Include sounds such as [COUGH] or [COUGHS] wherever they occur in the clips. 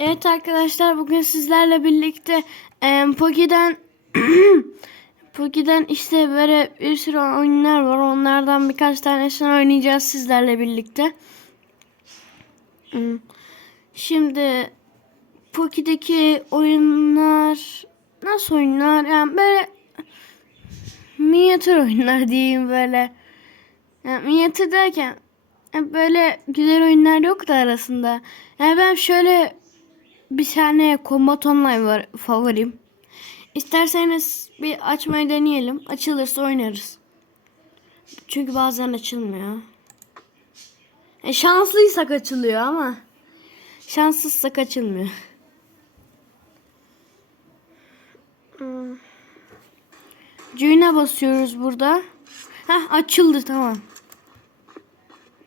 Evet arkadaşlar bugün sizlerle birlikte e, Poki'den [CLEARS THROAT] Poki'den işte böyle bir sürü oyunlar var. Onlardan birkaç tanesini oynayacağız sizlerle birlikte. Hmm. Şimdi Poki'deki oyunlar nasıl oyunlar? Yani böyle minyatür oyunlar diyeyim böyle. Yani minyatür derken böyle güzel oyunlar yok da arasında. Yani ben şöyle bir tane Combat Online var favorim. İsterseniz bir açmayı deneyelim. Açılırsa oynarız. Çünkü bazen açılmıyor. E, şanslıysak açılıyor ama şanssızsak açılmıyor. Join'e basıyoruz burada. Heh açıldı tamam.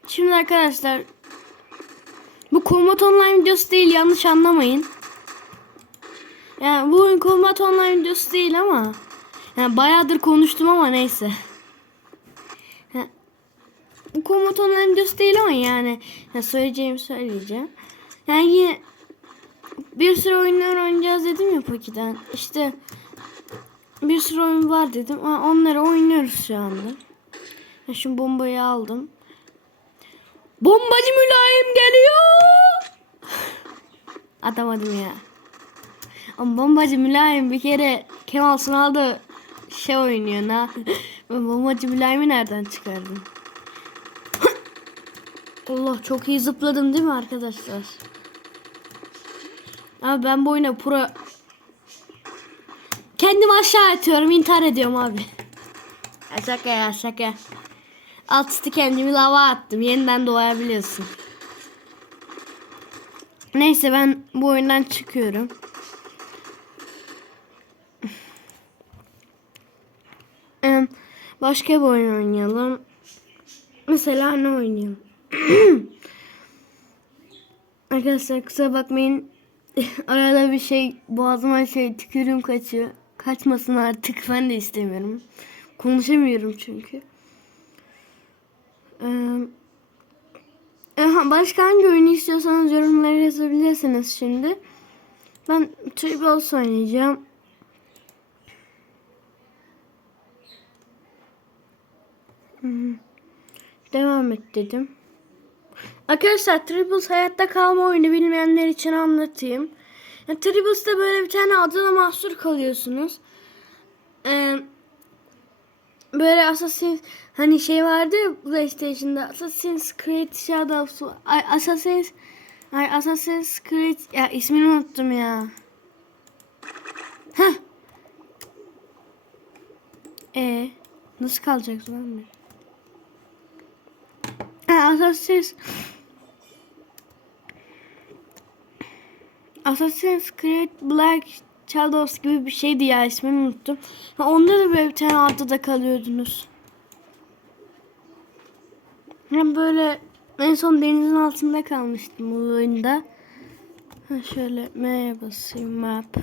Şimdi arkadaşlar bu Combat Online videosu değil yanlış anlamayın. Yani bu oyun Combat Online videosu değil ama yani bayağıdır konuştum ama neyse. Ha, Bu Combat Online videosu değil ama yani ya söyleyeceğim söyleyeceğim. Yani bir sürü oyunlar oynayacağız dedim ya Poki'den. İşte bir sürü oyun var dedim. Onları oynuyoruz şu anda. Ya şu bombayı aldım. Bombacı mülayim geliyor. Atamadım ya. Ama bombacı mülayim bir kere Kemal Sunal'da şey oynuyor na. [LAUGHS] Ben bombacı mülayimi nereden çıkardım? [COUGHS] Allah çok iyi zıpladım değil mi arkadaşlar? Abi ben bu oyuna pro... Kendimi aşağı atıyorum intihar ediyorum abi. Ya şaka ya şaka. Alt üstü kendimi lava attım. Yeniden doğabiliyorsun. Neyse ben bu oyundan çıkıyorum. Başka bir oyun oynayalım. Mesela ne oynayalım? [CLEARS THROAT] Arkadaşlar kusura bakmayın. [LAUGHS] Arada bir şey boğazıma şey tükürüm kaçıyor. Kaçmasın artık [LAUGHS] ben de istemiyorum. Konuşamıyorum çünkü. Ee, başka hangi oyunu istiyorsanız yorumlara yazabilirsiniz şimdi. Ben Tribals oynayacağım. Hmm. Devam et dedim. Arkadaşlar Tribbles hayatta kalma oyunu bilmeyenler için anlatayım. Yani böyle bir tane adına mahsur kalıyorsunuz. Ee, böyle Assassin's hani şey vardı ya PlayStation'da Assassin's Creed Shadows ay Assassin's ay Assassin's Creed ya ismini unuttum ya. Heh. E nasıl kalacak lan bir? Assassin's Assassin's Creed Black Shadows gibi bir şeydi ya ismini unuttum. Onda da böyle bir tane adada kalıyordunuz. Ben böyle en son denizin altında kalmıştım bu oyunda. Ha, şöyle M'ye basayım map.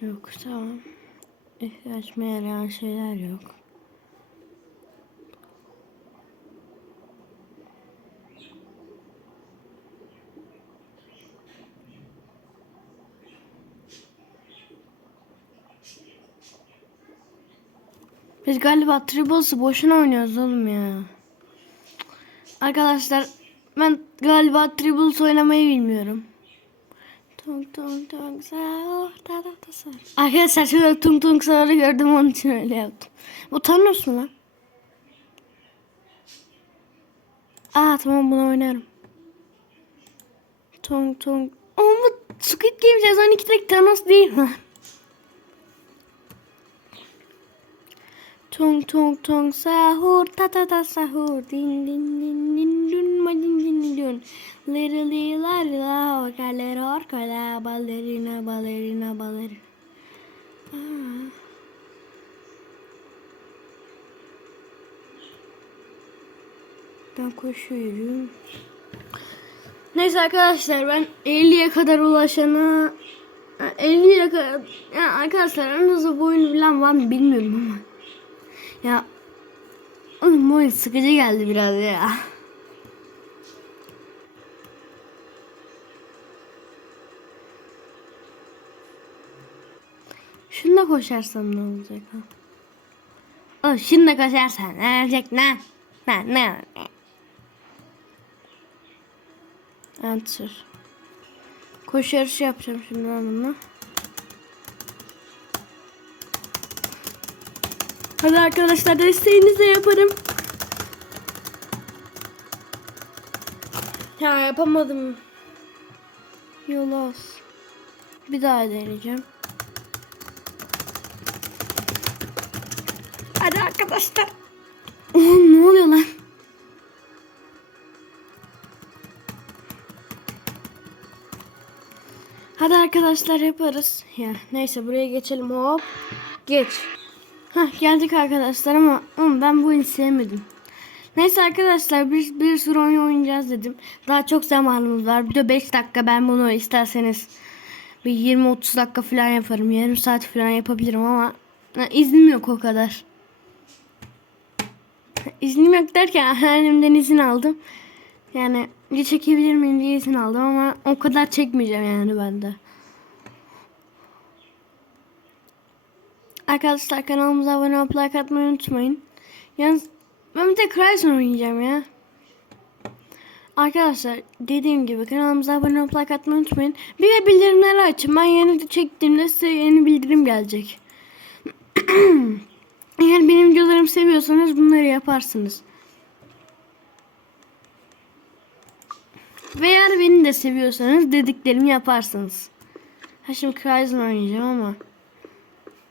Yok tamam. İhtiyaç yarayan şeyler yok. Biz galiba Tribals'ı boşuna oynuyoruz oğlum ya. Arkadaşlar ben galiba Tribbles oynamayı bilmiyorum. Tung tung tung sahur ta ta ta sahur. Arkadaşlar şurada tung tung sahur'u gördüm onun için öyle yaptım. Thanos mu lan? Aa tamam bunu oynarım. Tung tung. Ama Squid Game sezon 2'deki Thanos değil mi? Tung tung tung sahur ta ta ta sahur din din din din dun ma din din dun literally la la la orkaler orkala ballerina ballerina ballerina Aa. Ben koşuyorum. Neyse arkadaşlar ben 50'ye kadar ulaşana 50'ye kadar yani arkadaşlar aranızda bu oyunu bilen var mı bilmiyorum ama ya oğlum oyun sıkıcı geldi biraz ya. Şununla koşarsam ne olacak ha? Oğlum şununla koşarsan ne olacak ne? Ne ne ne? Enter. Koşu yarışı yapacağım şimdi ben. Hadi arkadaşlar desteğinizle yaparım. Ya yapamadım. Yolas. Bir daha deneyeceğim. Hadi arkadaşlar. Oğlum ne oluyor lan? Hadi arkadaşlar yaparız. Ya neyse buraya geçelim hop. Geç. Hah geldik arkadaşlar ama, ama ben bu oyunu sevmedim. Neyse arkadaşlar bir, bir sürü oyun oynayacağız dedim. Daha çok zamanımız var. Bir de 5 dakika ben bunu isterseniz bir 20-30 dakika falan yaparım. Yarım saat falan yapabilirim ama ha, iznim yok o kadar. İznim yok derken [LAUGHS] annemden izin aldım. Yani çekebilir miyim diye izin aldım ama o kadar çekmeyeceğim yani ben de. Arkadaşlar kanalımıza abone olup like atmayı unutmayın. Yalnız ben bir de Cryzone oynayacağım ya. Arkadaşlar dediğim gibi kanalımıza abone olup like atmayı unutmayın. Bir de bildirimleri açın. Ben yeni de çektiğimde size yeni bildirim gelecek. [CLEARS THROAT] Eğer benim videolarımı seviyorsanız bunları yaparsınız. Ve eğer beni de seviyorsanız dediklerimi yaparsınız. Ha şimdi Cryzone oynayacağım ama.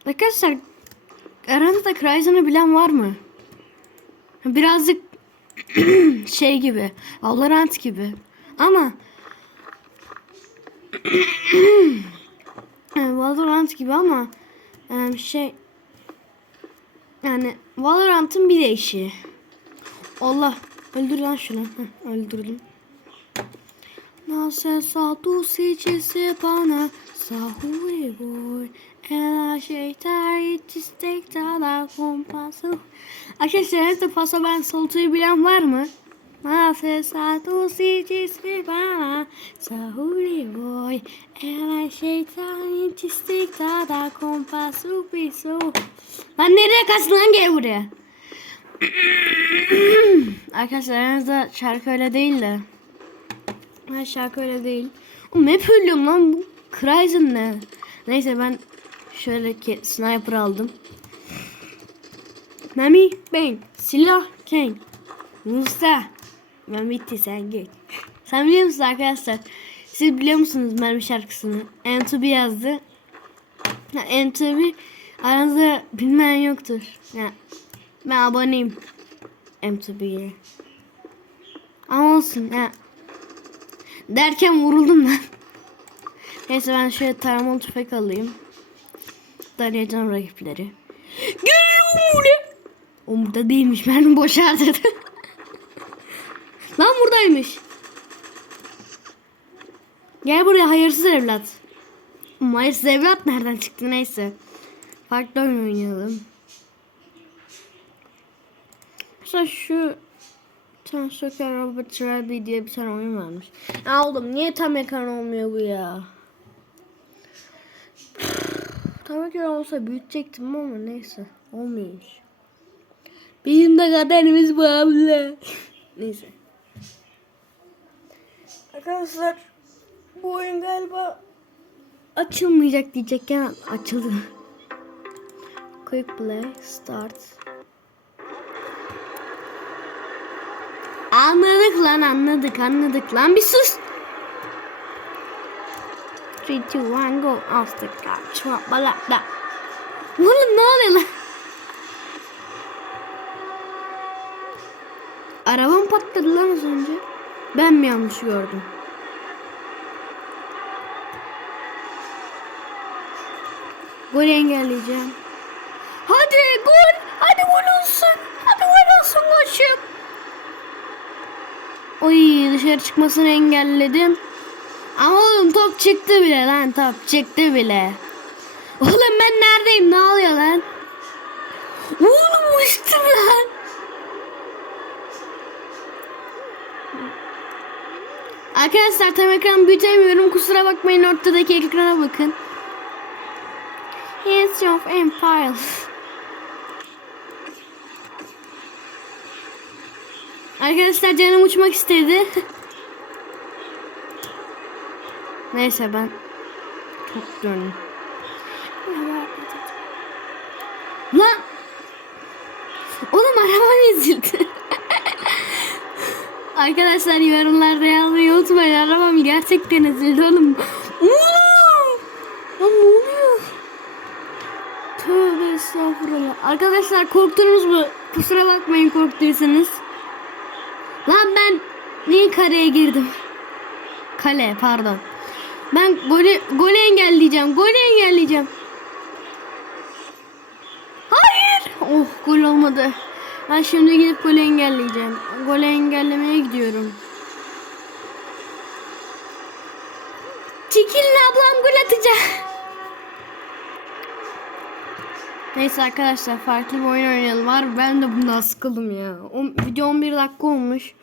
Arkadaşlar aranızda Cryzone'u bilen var mı? Birazcık [CLEARS THROAT] şey gibi. Valorant gibi. Ama [CLEARS THROAT] Valorant gibi ama şey yani Valorant'ın bir değişiği. Allah öldür lan şunu. Heh, öldürdüm. Nasıl satu seçisi bana sahuri boy Ela şeytan istek dala kompası Arkadaşlar evde paso ben soltuyu bilen var mı? Nasıl satu seçisi bana sahuri boy. Ela şeytan istek dala kompası piso Lan nereye kaçtın lan buraya. [CLEARS THROAT] Arkadaşlar aranızda şarkı öyle değil de. Ha şarkı öyle değil. Oğlum hep ölüyorum lan? Bu Cryzen ne? Neyse ben şöyle ki sniper aldım. Mami bang silah king Musta Ben bitti sen geç. Sen biliyor musun arkadaşlar? Siz biliyor musunuz Mermi şarkısını? M2B yazdı. Ha, M2B aranızda bilmeyen yoktur. Ya, ben aboneyim M2B'ye. Ama olsun ya. Derken vuruldum ben. Neyse ben şöyle taramalı tüfek alayım. Darayacağım rakipleri. Geliyorum buraya. O burada değilmiş. Ben boş. [LAUGHS] Lan buradaymış. Gel buraya hayırsız evlat. Hayırsız evlat nereden çıktı neyse. Farklı oyun oynayalım. Mesela şu Tam Söker Robert Traby diye bir tane oyun varmış. Ya oğlum niye tam ekran olmuyor bu ya? Tam ekran olsa büyütecektim ama neyse. Olmuyormuş. Bizim de kaderimiz bu abla. neyse. Arkadaşlar bu oyun galiba açılmayacak diyecekken açıldı. Quick play start. Anladık lan anladık anladık lan bir sus. 3, 2, 1 go off the couch. Balakla. Oğlum ne oluyor lan? Arabam patladı lan az önce. Ben mi yanlış gördüm? Gol engelleyeceğim. Hadi gol. Hadi gol olsun. Hadi gol olsun koçum. Oy dışarı çıkmasını engelledim. Ama oğlum top çıktı bile lan top çıktı bile. Oğlum ben neredeyim ne oluyor lan? Oğlum uçtum lan. Arkadaşlar tam ekran büyütemiyorum kusura bakmayın ortadaki ekrana bakın. Age of Empires. Arkadaşlar canım uçmak istedi. [LAUGHS] Neyse ben çok döndüm. Lan! Oğlum arabam ezildi. [LAUGHS] Arkadaşlar yorumlarda yazmayı unutmayın. Arabam gerçekten ezildi. Oğlum! Lan ne oluyor? Tövbe estağfurullah. Arkadaşlar korktunuz mu? Kusura bakmayın korktuysanız. Lan ben niye kareye girdim? Kale pardon. Ben golü, golü engelleyeceğim. Golü engelleyeceğim. Hayır. Oh gol olmadı. Ben şimdi gidip golü engelleyeceğim. Golü engellemeye gidiyorum. Çekilin ablam gol atacak. Neyse arkadaşlar farklı bir oyun oynayalım. Var ben de bundan sıkıldım ya. O, video 11 dakika olmuş.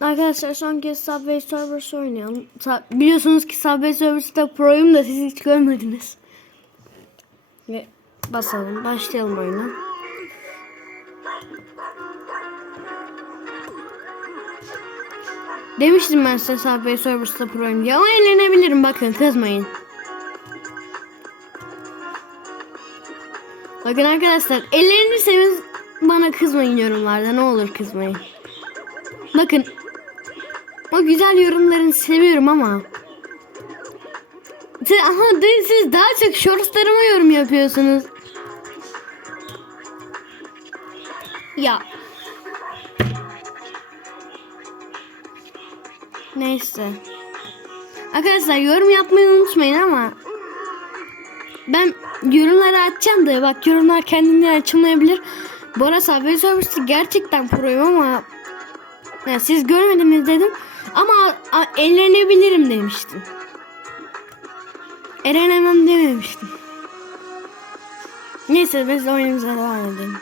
Arkadaşlar son kez Subway Surfers oynayalım. Biliyorsunuz ki Subway Surfers'ta pro'yum da siz hiç görmediniz. Ve basalım. Başlayalım oyuna. Demiştim ben size Subway Surfers'ta pro'yum diye ama eğlenebilirim bakın kızmayın. Bakın arkadaşlar eğlenirseniz bana kızmayın yorumlarda ne olur kızmayın. Bakın o güzel yorumlarını seviyorum ama siz, aha siz daha çok shortslarıma yorum yapıyorsunuz. Ya. Neyse. Arkadaşlar yorum yapmayı unutmayın ama ben yorumları açacağım da bak yorumlar kendinden açılmayabilir. Bu arada Subway Surfers'ı gerçekten proyum ama yani siz görmediniz dedim ama a, eğlenebilirim demiştim. Eğlenemem dememiştim. Neyse biz oyunumuza devam edelim.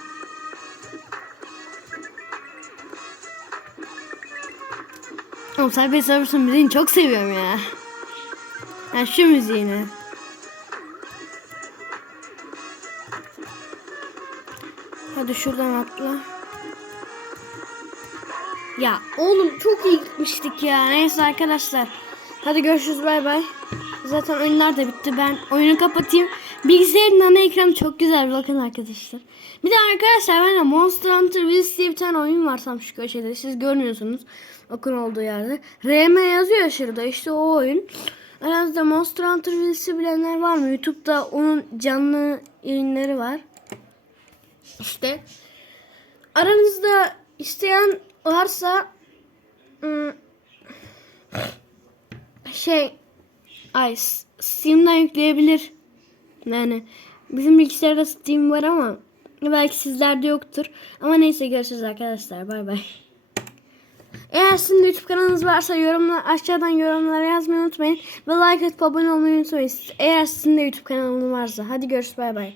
Oğlum Subway Surfers'ın müziğini çok seviyorum ya. Ya şu müziğini. Hadi şuradan atla. Ya oğlum çok iyi gitmiştik ya. Neyse arkadaşlar. Hadi görüşürüz bay bay. Zaten oyunlar da bitti. Ben oyunu kapatayım. Bilgisayarın ana ekranı çok güzel. Bakın arkadaşlar. Bir de arkadaşlar ben Monster Hunter Wilds diye bir tane oyun var tam şu köşede. Siz görmüyorsunuz. Okun olduğu yerde. RM yazıyor şurada. İşte o oyun. Aranızda Monster Hunter Wilds'i bilenler var mı? YouTube'da onun canlı yayınları var. İşte aranızda isteyen varsa şey ay Steam'den yükleyebilir. Yani bizim bilgisayarda Steam var ama belki sizlerde yoktur. Ama neyse görüşürüz arkadaşlar. Bay bay. Eğer sizin de YouTube kanalınız varsa yorumlar aşağıdan yorumlara yazmayı unutmayın. Ve like atıp abone olmayı unutmayın. Eğer sizin de YouTube kanalınız varsa. Hadi görüşürüz bay bay.